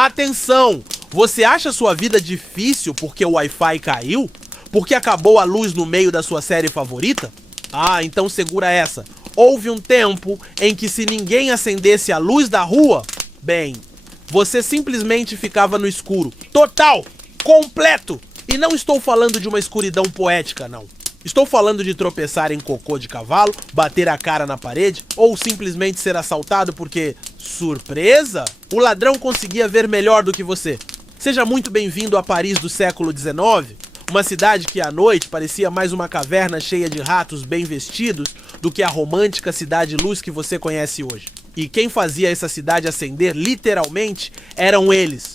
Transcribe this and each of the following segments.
Atenção! Você acha sua vida difícil porque o Wi-Fi caiu? Porque acabou a luz no meio da sua série favorita? Ah, então segura essa. Houve um tempo em que se ninguém acendesse a luz da rua, bem, você simplesmente ficava no escuro. Total! Completo! E não estou falando de uma escuridão poética, não. Estou falando de tropeçar em cocô de cavalo, bater a cara na parede ou simplesmente ser assaltado porque, surpresa, o ladrão conseguia ver melhor do que você. Seja muito bem-vindo a Paris do século XIX, uma cidade que à noite parecia mais uma caverna cheia de ratos bem vestidos do que a romântica cidade-luz que você conhece hoje. E quem fazia essa cidade acender literalmente eram eles,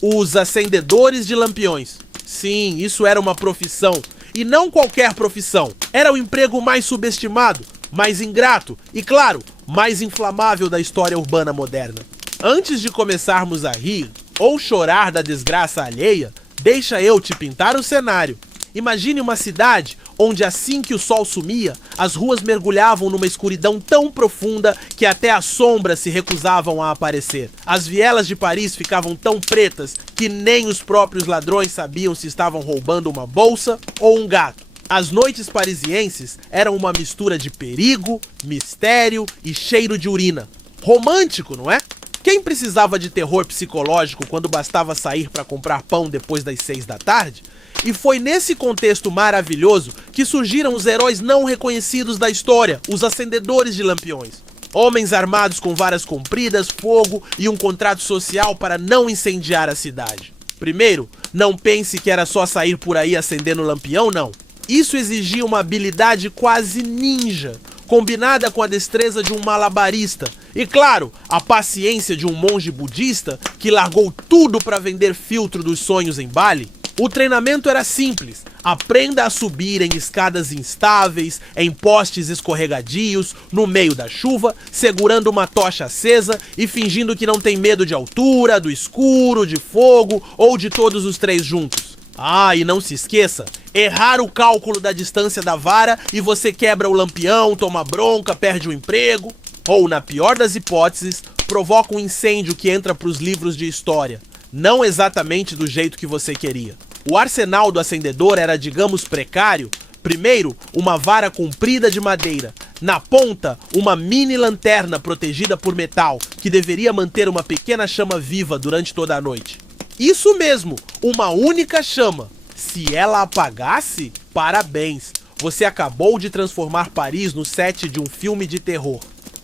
os acendedores de lampiões. Sim, isso era uma profissão. E não qualquer profissão. Era o emprego mais subestimado, mais ingrato e, claro, mais inflamável da história urbana moderna. Antes de começarmos a rir ou chorar da desgraça alheia, deixa eu te pintar o cenário. Imagine uma cidade onde assim que o sol sumia, as ruas mergulhavam numa escuridão tão profunda que até as sombras se recusavam a aparecer. As vielas de Paris ficavam tão pretas que nem os próprios ladrões sabiam se estavam roubando uma bolsa ou um gato. As noites parisienses eram uma mistura de perigo, mistério e cheiro de urina. Romântico, não é? Quem precisava de terror psicológico quando bastava sair para comprar pão depois das 6 da tarde? E foi nesse contexto maravilhoso que surgiram os heróis não reconhecidos da história, os acendedores de lampiões. Homens armados com varas compridas, fogo e um contrato social para não incendiar a cidade. Primeiro, não pense que era só sair por aí acendendo lampião, não. Isso exigia uma habilidade quase ninja, combinada com a destreza de um malabarista. E claro, a paciência de um monge budista que largou tudo para vender filtro dos sonhos em Bali. O treinamento era simples. Aprenda a subir em escadas instáveis, em postes escorregadios, no meio da chuva, segurando uma tocha acesa e fingindo que não tem medo de altura, do escuro, de fogo ou de todos os três juntos. Ah, e não se esqueça, errar o cálculo da distância da vara e você quebra o lampião, toma bronca, perde o emprego. Ou, na pior das hipóteses, provoca um incêndio que entra para os livros de história. Não exatamente do jeito que você queria. O arsenal do acendedor era, digamos, precário. Primeiro, uma vara comprida de madeira. Na ponta, uma mini lanterna protegida por metal, que deveria manter uma pequena chama viva durante toda a noite. Isso mesmo, uma única chama. Se ela apagasse, parabéns. Você acabou de transformar Paris no set de um filme de terror.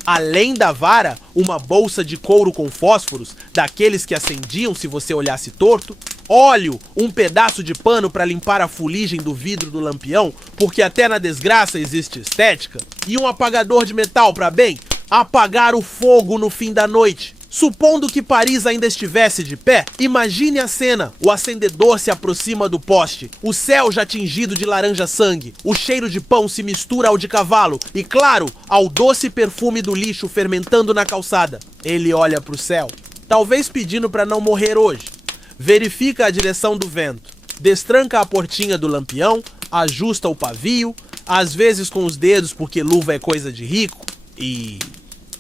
Além da vara, uma bolsa de couro com fósforos, daqueles que acendiam se você olhasse torto. Óleo, um pedaço de pano para limpar a fuligem do vidro do lampião, porque até na desgraça existe estética. E um apagador de metal para, bem, apagar o fogo no fim da noite. Supondo que Paris ainda estivesse de pé, imagine a cena. O acendedor se aproxima do poste, o céu já tingido de laranja-sangue, o cheiro de pão se mistura ao de cavalo e, claro, ao doce perfume do lixo fermentando na calçada. Ele olha para o céu, talvez pedindo para não morrer hoje. Verifica a direção do vento, destranca a portinha do lampião, ajusta o pavio, às vezes com os dedos porque luva é coisa de rico, e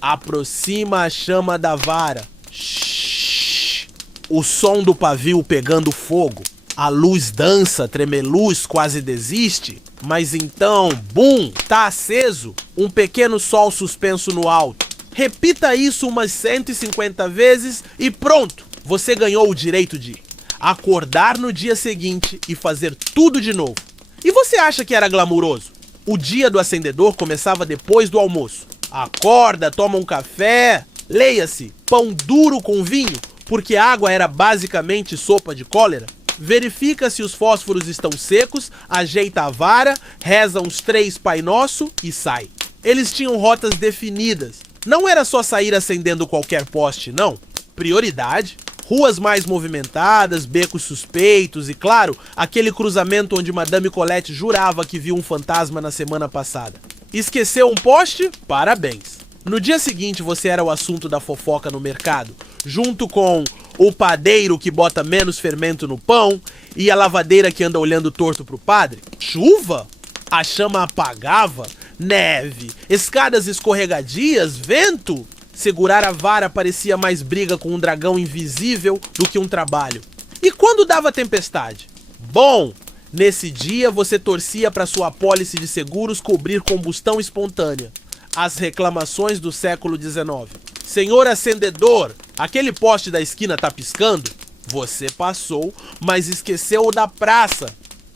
aproxima a chama da vara. Shhh. O som do pavio pegando fogo. A luz dança, tremeluz quase desiste. Mas então, bum, tá aceso. Um pequeno sol suspenso no alto. Repita isso umas 150 vezes e pronto. Você ganhou o direito de acordar no dia seguinte e fazer tudo de novo. E você acha que era glamuroso? O dia do acendedor começava depois do almoço. Acorda, toma um café, leia-se, pão duro com vinho, porque a água era basicamente sopa de cólera. Verifica se os fósforos estão secos, ajeita a vara, reza uns 3 Pai Nosso e sai. Eles tinham rotas definidas. Não era só sair acendendo qualquer poste, não. Prioridade. Ruas mais movimentadas, becos suspeitos e, claro, aquele cruzamento onde Madame Colette jurava que viu um fantasma na semana passada. Esqueceu um poste? Parabéns. No dia seguinte você era o assunto da fofoca no mercado, junto com o padeiro que bota menos fermento no pão e a lavadeira que anda olhando torto pro padre. Chuva? A chama apagava? Neve? Escadas escorregadias? Vento? Segurar a vara parecia mais briga com um dragão invisível do que um trabalho. E quando dava tempestade? Bom, nesse dia você torcia para sua apólice de seguros cobrir combustão espontânea. As reclamações do século XIX. Senhor acendedor, aquele poste da esquina tá piscando? Você passou, mas esqueceu o da praça.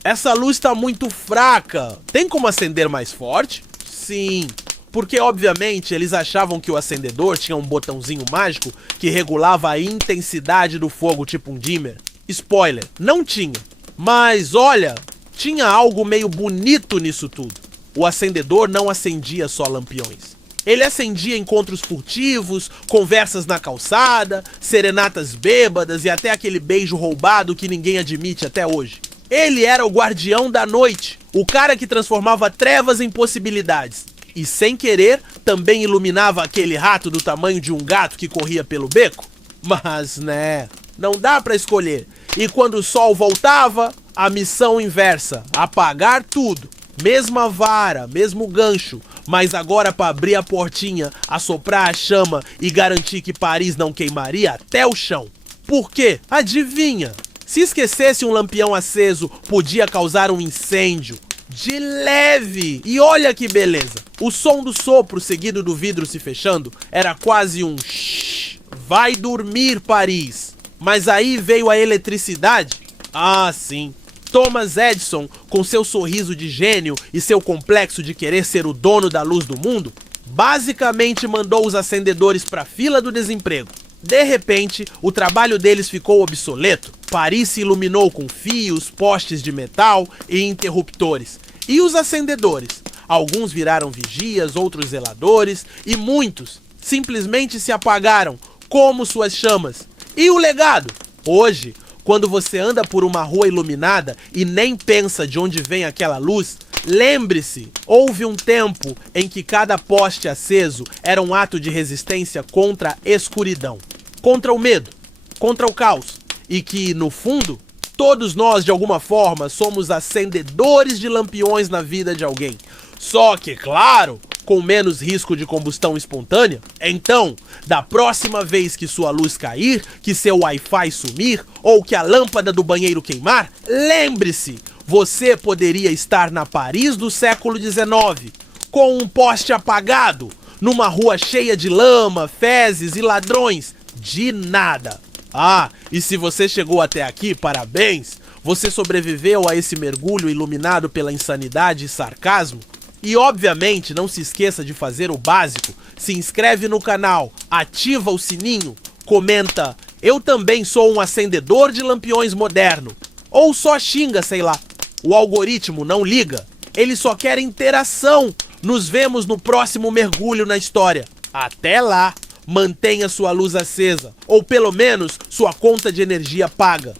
Essa luz está muito fraca. Tem como acender mais forte? Sim. Porque, obviamente, eles achavam que o acendedor tinha um botãozinho mágico que regulava a intensidade do fogo, tipo um dimmer. Spoiler, não tinha. Mas, olha, tinha algo meio bonito nisso tudo. O acendedor não acendia só lampiões. Ele acendia encontros furtivos, conversas na calçada, serenatas bêbadas e até aquele beijo roubado que ninguém admite até hoje. Ele era o guardião da noite, o cara que transformava trevas em possibilidades. E sem querer, também iluminava aquele rato do tamanho de um gato que corria pelo beco. Mas, né, não dá pra escolher. E quando o sol voltava, a missão inversa, apagar tudo. Mesma vara, mesmo gancho, mas agora para abrir a portinha, assoprar a chama e garantir que Paris não queimaria até o chão. Por quê? Adivinha? Se esquecesse um lampião aceso, podia causar um incêndio. De leve! E olha que beleza! O som do sopro seguido do vidro se fechando era quase um shhh. Vai dormir, Paris! Mas aí veio a eletricidade? Ah, sim. Thomas Edison, com seu sorriso de gênio e seu complexo de querer ser o dono da luz do mundo, basicamente mandou os acendedores para a fila do desemprego. De repente, o trabalho deles ficou obsoleto. Paris se iluminou com fios, postes de metal e interruptores. E os acendedores? Alguns viraram vigias, outros zeladores e muitos simplesmente se apagaram, como suas chamas. E o legado? Hoje, quando você anda por uma rua iluminada e nem pensa de onde vem aquela luz, lembre-se, houve um tempo em que cada poste aceso era um ato de resistência contra a escuridão, contra o medo, contra o caos, e que, no fundo, todos nós, de alguma forma, somos acendedores de lampiões na vida de alguém. Só que, claro, com menos risco de combustão espontânea. Então, da próxima vez que sua luz cair, que seu Wi-Fi sumir ou que a lâmpada do banheiro queimar, lembre-se, você poderia estar na Paris do século XIX, com um poste apagado, numa rua cheia de lama, fezes e ladrões. De nada. Ah, e se você chegou até aqui, parabéns! Você sobreviveu a esse mergulho iluminado pela insanidade e sarcasmo? E obviamente não se esqueça de fazer o básico, se inscreve no canal, ativa o sininho, comenta, eu também sou um acendedor de lampiões moderno, ou só xinga, sei lá, o algoritmo não liga, ele só quer interação, nos vemos no próximo mergulho na história, até lá, mantenha sua luz acesa, ou pelo menos sua conta de energia paga.